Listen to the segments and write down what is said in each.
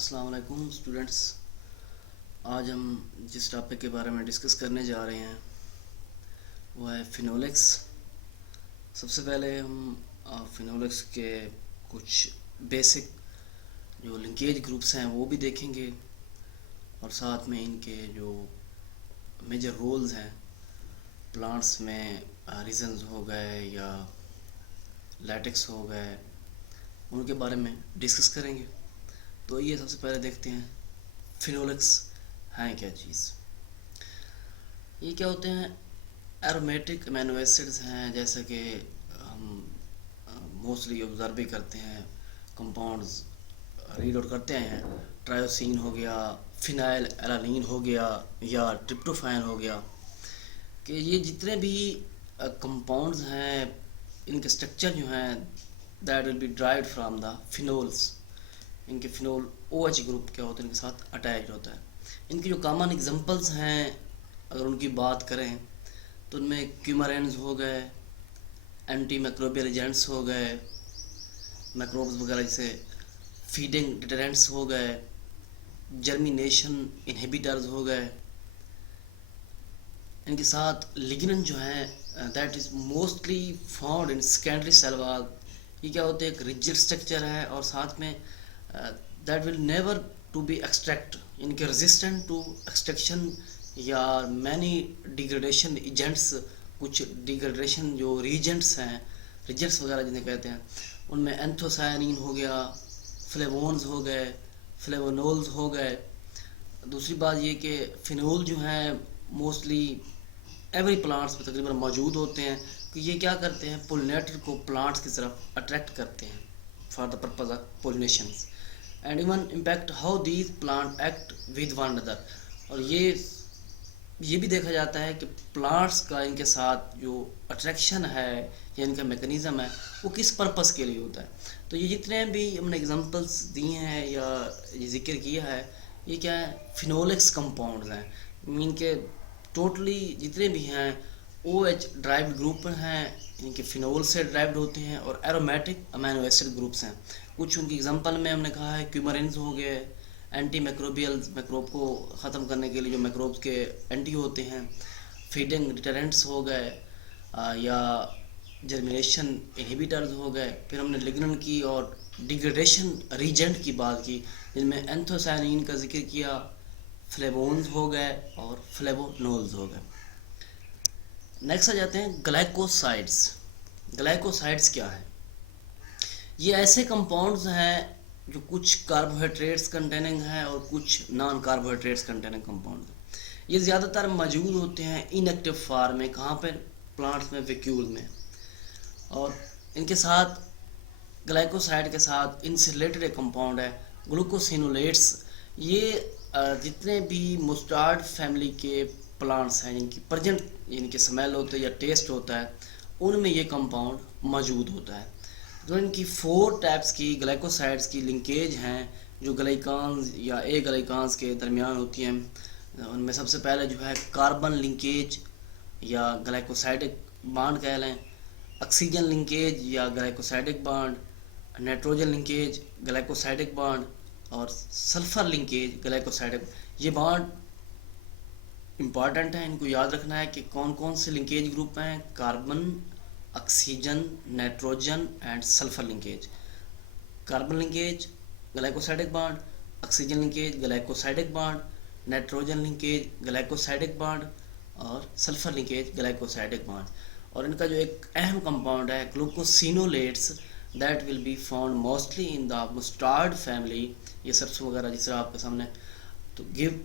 अस्सलाम वालेकुम स्टूडेंट्स। आज हम जिस टॉपिक के बारे में डिस्कस करने जा रहे हैं वो है फिनोलेक्स। सबसे पहले हम फिनोलेक्स के कुछ बेसिक जो लिंकेज ग्रुप्स हैं वो भी देखेंगे और साथ में इनके जो मेजर रोल्स हैं प्लांट्स में, रीजन्स हो गए या लैटेक्स हो गए, उनके बारे में डिस्कस करेंगे। तो ये सबसे पहले देखते हैं फिनोलेक्स हैं क्या चीज़। ये क्या होते हैं? एरोमेटिक अमीनो एसिड्स हैं, जैसे कि हम मोस्टली ऑब्जर्व भी करते हैं, कंपाउंड्स रीड आउट करते हैं। ट्रायोसिन हो गया, फिनाइल एलानिन हो गया या ट्रिप्टोफैन हो गया, कि ये जितने भी कंपाउंड्स हैं इनके स्ट्रक्चर जो हैं that will B derived from the phenols. इनके फिनोल OH ग्रुप क्या होता है इनके साथ अटैच होता है। इनकी जो कॉमन एग्जांपल्स हैं अगर उनकी बात करें तो उनमें क्यूमरेंस हो गए, एंटी माइक्रोबियल एजेंट्स हो गए, माइक्रोब्स वगैरह जैसे फीडिंग डिटरेंट्स हो गए, जर्मिनेशन इनहिबिटर्स हो गए। इनके साथ लिग्नन जो है that is mostly found in secondary cell wall. ये क्या होते हैं? एक रिजिड स्ट्रक्चर है और साथ में that will never to be extract, इनके रेजिस्टेंट टू एक्सट्रैक्शन या मैनी डिग्रेडेशन एजेंट्स। कुछ डिग्रेडेशन जो रीजेंट्स हैं, रिजेंट्स वगैरह जिन्हें कहते हैं, उनमें एंथोसायनिन हो गया, फ्लेवोन्स हो गए, फ्लेवोनोल्स हो गए। दूसरी बात ये कि फिनोल जो हैं मोस्टली एवरी प्लांट्स में तकरीबन मौजूद होते हैं कि ये क्या करते हैं? पोलिनेटर को प्लांट्स की तरफ अट्रैक्ट करते हैं for the purpose of pollination and even impact how these plant act with one other. और ये भी देखा जाता है कि प्लांट्स का इनके साथ जो अट्रैक्शन है या इनका मैकेनिज़्म है वो किस पर्पस के लिए होता है। तो ये जितने भी हमने एग्जांपल्स दिए हैं या ये जिक्र किया है, ये क्या है? फिनोलेक्स कंपाउंड्स हैं। इनके टोटली जितने भी हैं OH ड्राइव्ड ग्रुप हैं, इनके फिनोल से ड्राइव्ड होते हैं और एरोमेटिक अमीनो एसिड ग्रुप्स हैं। कुछ उनकी एग्जांपल में हमने कहा है क्यूमरिन्स हो गए, एंटी माइक्रोबियल, माइक्रोब को ख़त्म करने के लिए जो माइक्रोब्स के एंटी होते हैं, फीडिंग डिटरेंट्स हो गए या जर्मिनेशन इनहिबिटर्स हो गए। फिर हमने लिग्नन की और डिग्रेडेशन रीजेंट की बात की जिनमें एंथोसायनिन का जिक्र किया, फ्लेवोन्स हो गए और फ्लेवोनोल्स हो गए। नेक्स्ट आ जाते हैं ग्लाइकोसाइड्स। ग्लाइकोसाइड्स क्या है? ये ऐसे कंपाउंड्स हैं जो कुछ कार्बोहाइड्रेट्स कंटेनिंग हैं और कुछ नॉन कार्बोहाइड्रेट्स कंटेनिंग कंपाउंड हैं। ये ज़्यादातर मौजूद होते हैं इनएक्टिव फॉर्म में। कहाँ पर? प्लांट्स में, वैक्यूल में। और इनके साथ ग्लाइकोसाइड के साथ इनसे रिलेटेड एक कंपाउंड है ग्लूकोसिनोलेट्स। ये जितने भी मुस्टार्ड फैमिली के प्लांट्स हैं जिनकी प्रेजेंट इनके स्मेल होते हैं या टेस्ट होता है, उनमें ये कंपाउंड मौजूद होता है। जो इनकी 4 टाइप्स की ग्लाइकोसाइड्स की लिंकेज हैं जो ग्लाइकान्स या ए ग्लाइकान्स के दरमियान होती हैं, उनमें सबसे पहले जो है कार्बन लिंकेज या ग्लाइकोसाइडिक बॉन्ड कह लें, ऑक्सीजन लिंकेज या glycosidic bond, nitrogen linkage glycosidic bond और सल्फर लिंकेज ग्लाइकोसाइडिक। ये बॉन्ड इम्पॉर्टेंट है, इनको याद रखना है कि कौन कौन से लिंकेज ग्रुप हैं। Carbon, oxygen, nitrogen and sulphur linkage. Carbon linkage glycosidic bond, oxygen linkage glycosidic bond, nitrogen linkage glycosidic bond और सल्फर लिंकेज ग्लाइकोसाइडिक बॉन्ड। और इनका जो एक अहम कंपाउंड है glucosinolates that will be found mostly in the mustard family. ये सरसों वगैरह जिस तरह आपके सामने, तो गिव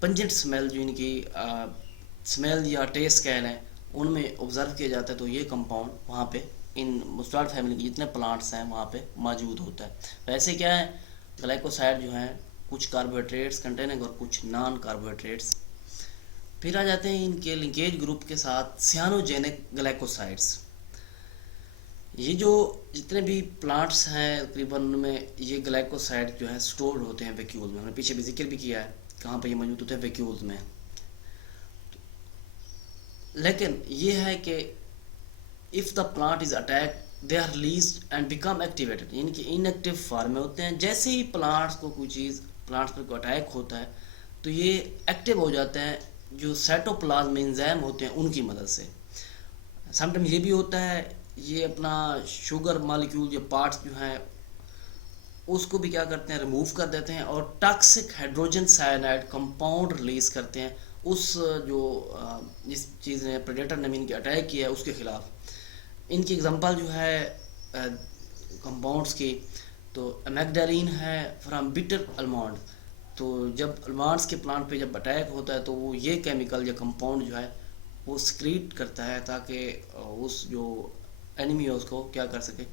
पंजेंट स्मेल जो इनकी स्मेल या टेस्ट कह लें उनमें ऑब्जर्व किया जाता है। तो ये कंपाउंड वहाँ पे इन मुस्टार्ड फैमिली के जितने प्लांट्स हैं वहाँ पे मौजूद होता है। वैसे क्या है, ग्लाइकोसाइड जो हैं कुछ कार्बोहाइड्रेट्स कंटेनिंग और कुछ नॉन कार्बोहाइड्रेट्स। फिर आ जाते हैं इनके लिंकेज ग्रुप के साथ सियानोजेनिक ग्लाइकोसाइड्स। ये जो जितने भी प्लांट्स हैं तकरीबन उनमें ये ग्लाइकोसाइड जो है स्टोर्ड होते हैं वैक्यूल में। हमने पीछे भी जिक्र भी किया है कहाँ पे ये मौजूद होते हैं, वैक्यूल्स में। लेकिन ये है कि if the plant is attack they are released and become activated, यानी कि इनएक्टिव फॉर्म में होते हैं। जैसे ही प्लांट्स को कोई चीज़, प्लांट्स पर कोई अटैक होता है तो ये एक्टिव हो जाते हैं, जो साइटोप्लाज्म एंजाइम होते हैं उनकी मदद से। समटाइम ये भी होता है, ये अपना शुगर मॉलिक्यूल या पार्ट्स जो हैं उसको भी क्या करते हैं, रिमूव कर देते हैं और toxic hydrogen cyanide compound release करते हैं उस जो जिस चीज़ ने प्रेडेटर ने इनके अटैक किया है उसके खिलाफ। इनकी एग्जांपल जो है कंपाउंड्स की, तो मैगडालिन है फ्रॉम बिटर आलमंड। तो जब आलमंड्स के प्लांट पे जब अटैक होता है तो वो ये केमिकल या कंपाउंड जो है वो स्क्रीट करता है ताकि उस जो एनिमी है उसको क्या कर सके,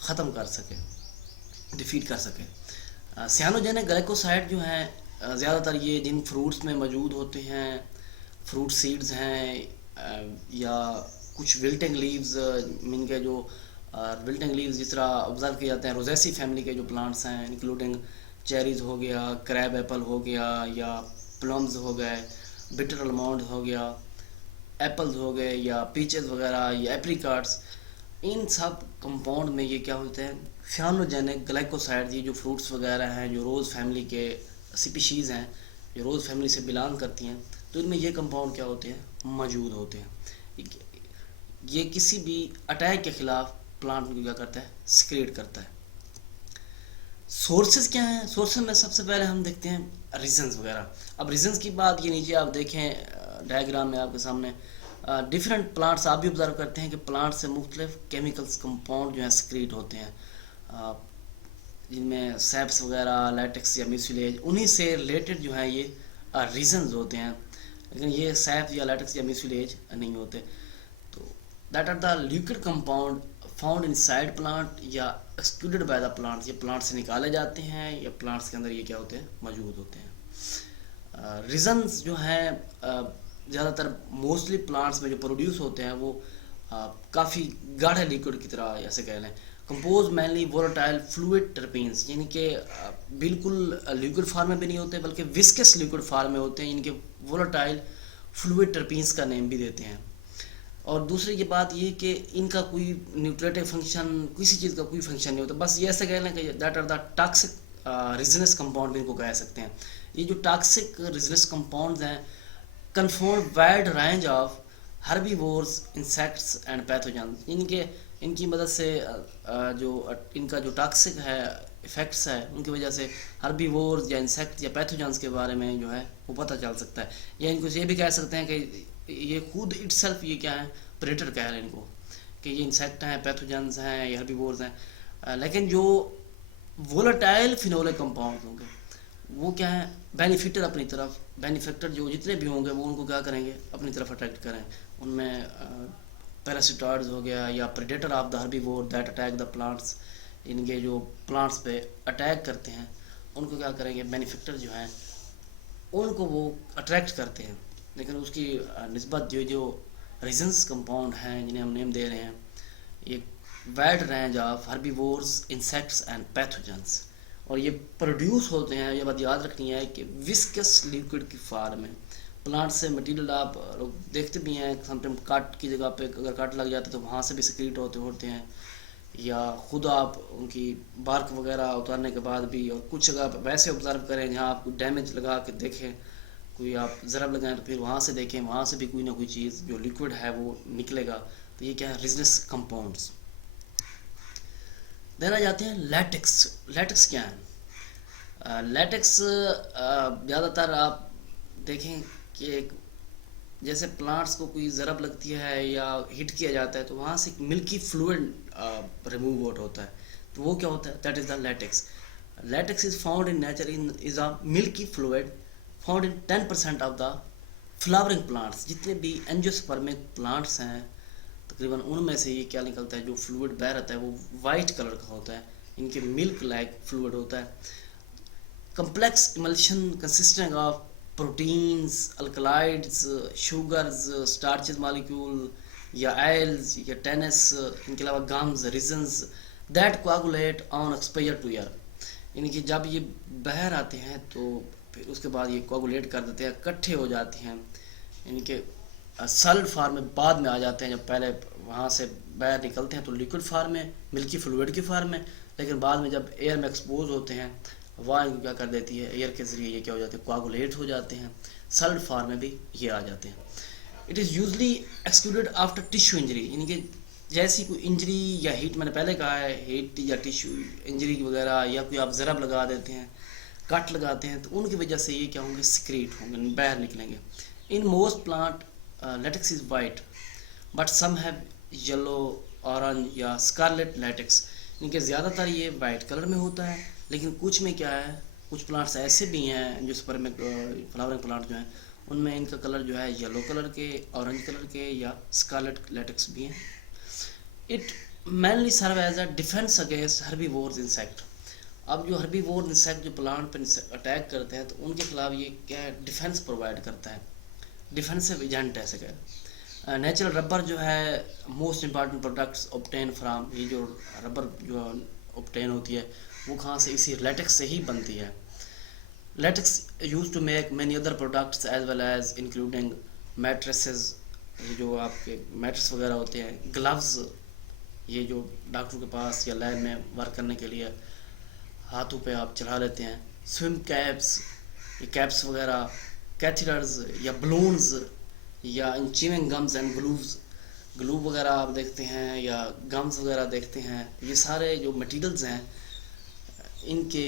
ख़त्म कर सके, डिफीट कर सके। सियानोजेनिक ग्लाइकोसाइड जो हैं ज़्यादातर ये जिन फ्रूट्स में मौजूद होते हैं, फ्रूट सीड्स हैं या कुछ विल्टिंग लीव्स, इनके जो विल्टिंग लीव्स जिस तरह ऑब्जर्व किए जाते हैं रोजेसी फैमिली के जो प्लांट्स हैं, इंक्लूडिंग चेरीज़ हो गया, क्रैब एप्पल हो गया या प्लम्स हो गए, बिटर आलमंड हो गया, एप्पल्स हो गए या पीचेस वगैरह या एप्रिकॉट्स, इन सब कंपाउंड में ये क्या होते हैं, सियानोजेनिक ग्लाइकोसाइड। ये जो फ्रूट्स वगैरह हैं जो रोज़ फैमिली के स्पीशीज़ हैं, जो रोज़ फैमिली से बिलोंग करती हैं, तो इनमें ये कंपाउंड क्या होते हैं, मौजूद होते हैं। ये किसी भी अटैक के ख़िलाफ़ प्लांट को क्या करता है, सिक्रेट करता है। सोर्सेज क्या हैं, सोर्सेज में सबसे पहले हम देखते हैं रीजन्स वगैरह। अब रीजन्स की बात, ये नीचे आप देखें डायग्राम में आपके सामने डिफरेंट प्लांट्स आप भी ऑब्जर्व करते हैं कि प्लांट से मुख्तलिफ केमिकल्स कंपाउंड जो हैं सिक्रीट होते हैं, जिनमें सैप्स वगैरह, लैटेक्स या म्यूसिलेज, उन्हीं से रिलेटेड जो है ये रीजन्स होते हैं। लेकिन ये सैप या लैटेक्स या म्यूसिलेज नहीं होते। तो that are the liquid compound found inside plant या एक्सक्लूडेड बाय द प्लांट। ये प्लांट से निकाले जाते हैं या प्लांट्स के अंदर ये क्या होते हैं, मौजूद होते हैं। रीजन्स जो हैं ज़्यादातर मोस्टली प्लांट्स में जो प्रोड्यूस होते हैं वो काफ़ी गाढ़े लिक्विड की तरह ऐसे कह लें, compose mainly volatile fluid terpenes, यानी कि बिल्कुल लिक्विड फॉर्म में भी नहीं होते बल्कि विस्कस लिक्विड फॉर्म में होते हैं। इनके वोलेटाइल फ्लूइड टर्पीन्स का नेम भी देते हैं। और दूसरी ये बात ये कि इनका कोई न्यूट्रेटिव फंक्शन, किसी चीज़ का कोई फंक्शन नहीं होता, बस ये ऐसे कह लें कि that are the toxic resinous compound भी इनको कह सकते हैं। ये जो टॉक्सिक रिजनस कंपाउंड्स हैं confirm wide range of herbivores, insects and pathogen. इनकी मदद से जो इनका जो टॉक्सिक है इफ़ेक्ट्स है उनकी वजह से हर्बीवोर्स या इंसेक्ट्स या पैथोजन्स के बारे में जो है वो पता चल सकता है। या इनको ये भी कह सकते हैं कि ये खुद इटसेल्फ ये क्या है, प्रेडेटर कह रहे हैं इनको, कि ये इंसेक्ट हैं, पैथोजन्स हैं या हर्बीवोर्स हैं। लेकिन जो वोलेटाइल फिनोलिक कंपाउंड होंगे वो क्या है, बेनिफिटर अपनी तरफ, बेनिफिक्टर जो जितने भी होंगे वो उनको क्या करेंगे, अपनी तरफ अट्रैक्ट करें। उनमें पैरासिटॉइड्स हो गया या predator of the herbivore that attack the plants, इनके जो प्लांट्स पे अटैक करते हैं उनको क्या करेंगे, बेनिफिक्टर जो हैं उनको वो अट्रैक्ट करते हैं। लेकिन उसकी निस्बत जो रीजन्स कंपाउंड हैं जिन्हें हम नेम दे रहे हैं, ये wide range of herbivores, insects and pathogens, और ये प्रोड्यूस होते हैं, ये बात याद रखनी है कि विस्कस लिक्विड की फॉर्म में। प्लांट से मटेरियल आप लोग देखते भी हैं, समटाइम कट की जगह पे अगर कट लग जाते तो वहाँ से भी सिक्रीट होते हैं, या ख़ुद आप उनकी बार्क वगैरह उतारने के बाद भी, और कुछ जगह आप वैसे ऑब्जर्व करें जहाँ आप कोई डैमेज लगा के देखें, कोई आप ज़रब लगाएं तो फिर वहाँ से देखें, वहाँ से भी कोई ना कोई चीज़ जो लिक्विड है वो निकलेगा। तो ये क्या है, रिजनस कंपाउंड्स। देन आ जाते हैं लैटेक्स। लैटेक्स क्या है, लैटेक्स ज़्यादातर आप देखें कि जैसे प्लांट्स को कोई ज़रब लगती है या हिट किया जाता है तो वहाँ से एक मिल्की फ्लूइड रिमूव आउट होता है, तो वो क्या होता है, that is the latex. Latex is found in nature is a milky fluid found in 10% of the flowering plants. जितने भी एंजियोस्पर्मिक प्लांट्स हैं तकरीबन उनमें से ये क्या निकलता है, जो फ्लूइड बाहर आता है वो वाइट कलर का होता है, इनके मिल्क लाइक फ्लूइड होता है। complex emulsion consisting of proteins, alkaloids, sugars, starches molecule या आयल्स या टेनस, इनके अलावा gums, resins that coagulate on exposure to air, यानी कि जब ये बाहर आते हैं तो फिर उसके बाद ये कोआगुलेट कर देते हैं, इकट्ठे हो जाते हैं, यानी कि सॉलिड फार्म में बाद में आ जाते हैं। जब पहले वहाँ से बाहर निकलते हैं तो लिक्विड फार्म में, मिल्की फ्लूइड की फार्म में, लेकिन बाद में जब एयर में एक्सपोज होते हैं वहाँ इनको क्या कर देती है, एयर के ज़रिए ये क्या हो जाते हैं, कोआगुलेट हो जाते हैं। सॉलिड फार्म में भी ये आ जाते हैं। It is usually excluded after tissue injury, यानी कि जैसी कोई इंजरी या हीट, मैंने पहले कहा है हीट या टिश्यू इंजरी वगैरह, या कोई आप ज़रब लगा देते हैं, कट लगाते हैं, तो उनकी वजह से ये क्या होंगे, सिक्रीट होंगे, बाहर निकलेंगे। In most plant latex is white but some have yellow, orange या scarlet latex, इनके ज़्यादातर ये वाइट कलर में होता है, लेकिन कुछ में क्या है, कुछ प्लांट्स ऐसे भी हैं जो स्पर में फ्लावरिंग प्लांट जो हैं उनमें इनका कलर जो है येलो कलर के, ऑरेंज कलर के या स्कारलेट लेटेक्स भी हैं। It mainly serve as a defence against herbivores insect. अब जो हर्बीवोर इंसेक्ट जो प्लांट पर अटैक करते हैं तो उनके खिलाफ ये क्या है, डिफेंस प्रोवाइड करता है, डिफेंसिव एजेंट ऐसे कहें। नेचुरल रबर जो है most important products obtain from, ये जो रबर जो ऑब्टेन होती है वो कहाँ से, इसी लेटेक्स से ही बनती है। Latex use to make many other products as well as including mattresses, ये जो आपके मैट्रेस वगैरह होते हैं, ग्लव्स, ये जो डॉक्टर के पास या लैब में वर्क करने के लिए हाथों पे आप चला लेते हैं, स्विम कैप्स, ये कैप्स वगैरह, कैथेटर्स या बलून्स, या इन च्यूइंग गम्स एंड ग्लूव्स, ग्लू वगैरह आप देखते हैं या गम्स वगैरह देखते हैं, ये सारे जो मटेरियल्स हैं इनके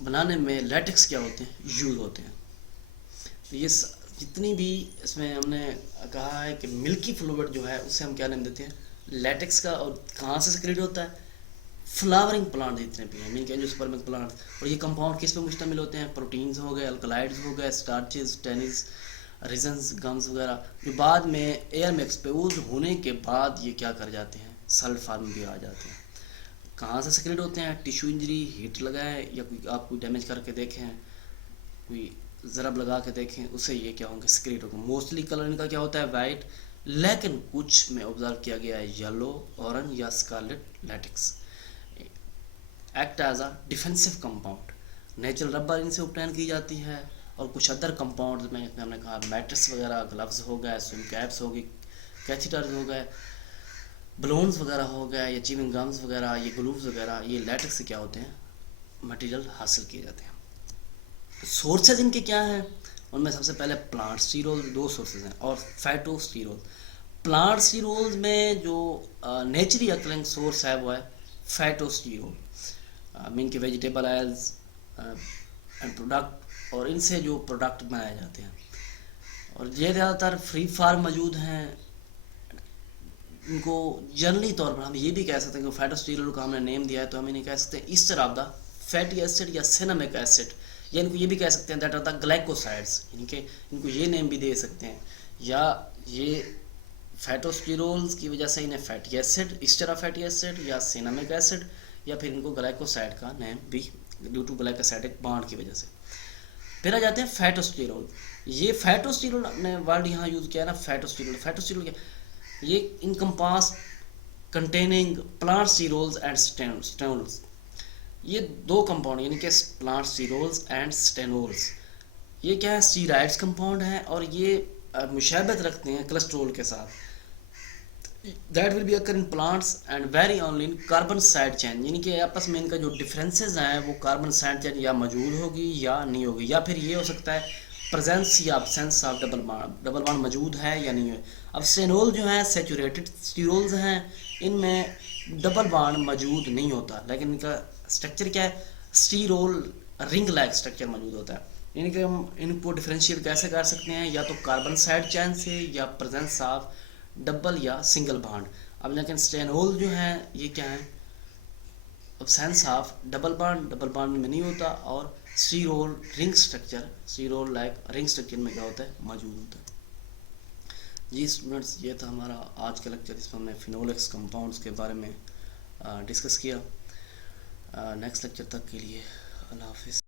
बनाने में लेटेक्स क्या होते हैं, यूज़ होते हैं। तो ये जितनी भी इसमें हमने कहा है कि मिल्की फ्लूइड जो है उससे हम क्या नाम देते हैं, लेटेक्स का, और कहाँ से सिक्रेट होता है, फ्लावरिंग प्लांट जितने भी हैं, मीन के एंजियोस्पर्मिक प्लांट। और ये कंपाउंड किस पे मुश्तमिल होते हैं, प्रोटीन्स हो गए, अल्कलाइड्स हो गए, स्टार्चेस, टेनिस, रिजन्स, गम्स वगैरह, जो बाद में एयर में एक्सपोज होने के बाद ये क्या कर जाते हैं, सॉलिड फार्म में भी आ जाते हैं। कहाँ से सिक्रेट होते हैं, टिश्यू इंजरी, हीट लगाए या कोई आप कोई डैमेज करके देखें, कोई ज़रब लगा के देखें, उससे ये क्या होंगे, सिक्रेट होंगे। मोस्टली कलर इनका क्या होता है, वाइट, लेकिन कुछ में ऑब्जर्व किया गया है येलो, ऑरेंज या scarlet latex. Act as a defensive compound, natural rubber इनसे ऑब्टेन की जाती है, और कुछ अदर कंपाउंड में हमने कहा मैट्रेस वगैरह, ग्लव्स हो गए, स्विम कैप्स हो गई, कैथेटर्स हो गए, बलून्स वगैरह हो गए, या च्यूइंग गम्स वगैरह, ये ग्लूव्स वगैरह, ये लेटेक्स से क्या होते हैं, मटेरियल हासिल किए जाते हैं। सोर्सेज इनके क्या हैं, उनमें सबसे पहले प्लांट स्टीरोल, दो सोर्सेज हैं, और फैटोस्टीरोल। प्लांट स्टीरोल में जो नेचुरली अकरिंग सोर्स है वो है फैटोस्टीरोल, मीन के वेजिटेबल ऑयल्स एंड प्रोडक्ट, और इनसे जो प्रोडक्ट बनाए जाते हैं, और ये ज़्यादातर फ्री फार्म मौजूद हैं। इनको जनरली तौर पर हम ये भी कह सकते हैं कि फैटोस्टीरोल का हमने नेम दिया है तो हम इन्हें कह सकते हैं ester of the fatty acid या सिनेमिक एसिड, या इनको ये भी कह सकते हैं दैट आर द ग्लाइकोसाइड्स, इनके इनको ये नेम भी दे सकते हैं, या ये फैटोस्टीरोल्स की वजह से इन्हें fatty acid, ester of fatty acid या सिनेमिक एसिड, या फिर इनको ग्लाइकोसाइड का नेम भी ड्यू टू ग्लाइकोसाइडिक बॉन्ड की वजह से। फिर आ जाते हैं फैटोस्टीरोल। ये फैटोस्टीरोल ने वर्ड यहाँ यूज़ किया है ना, फैटोस्टीरोल, फैटोस्टीरोल क्या, ये encompass containing plant sterols and stanols, ये दो कंपाउंड यानी कि प्लांट स्टीरोल्स एंड स्टेनोल्स, ये क्या है, स्टीराइड्स कंपाउंड है, और ये मुशाबत रखते हैं कोलेस्ट्रॉल के साथ। That will be occur in plants and very only in carbon side chain, यानी कि आपस में इनका जो डिफरेंसेस हैं वो कार्बन साइड चेन या मौजूद होगी या नहीं होगी, या फिर ये हो सकता है प्रेजेंस या अब्सेंस ऑफ डबल बॉन्ड मौजूद है या नहीं है। अब स्टेनोल जो है सेचुरेटेड स्टीरोल्स हैं, इनमें डबल बॉन्ड मौजूद नहीं होता, लेकिन इनका स्ट्रक्चर क्या है, स्टीरोल रिंग लाइक स्ट्रक्चर मौजूद होता है। यानी कि हम इनको डिफरेंशिएट कैसे कर सकते हैं, या तो कार्बन साइड चेन से या प्रेजेंस ऑफ डबल या सिंगल बॉन्ड। अब लेकिन स्टेनोल जो है ये क्या है, अब्सेंस ऑफ डबल बॉन्ड में नहीं होता, और sterol ring structure, sterol like ring structure में क्या होता है, मौजूद होता है। जी स्टूडेंट्स, ये था हमारा आज का लेक्चर, इसमें हमने फिनोलेक्स कंपाउंड्स के बारे में डिस्कस किया। नेक्स्ट लेक्चर तक के लिए अल्लाह हाफिज़।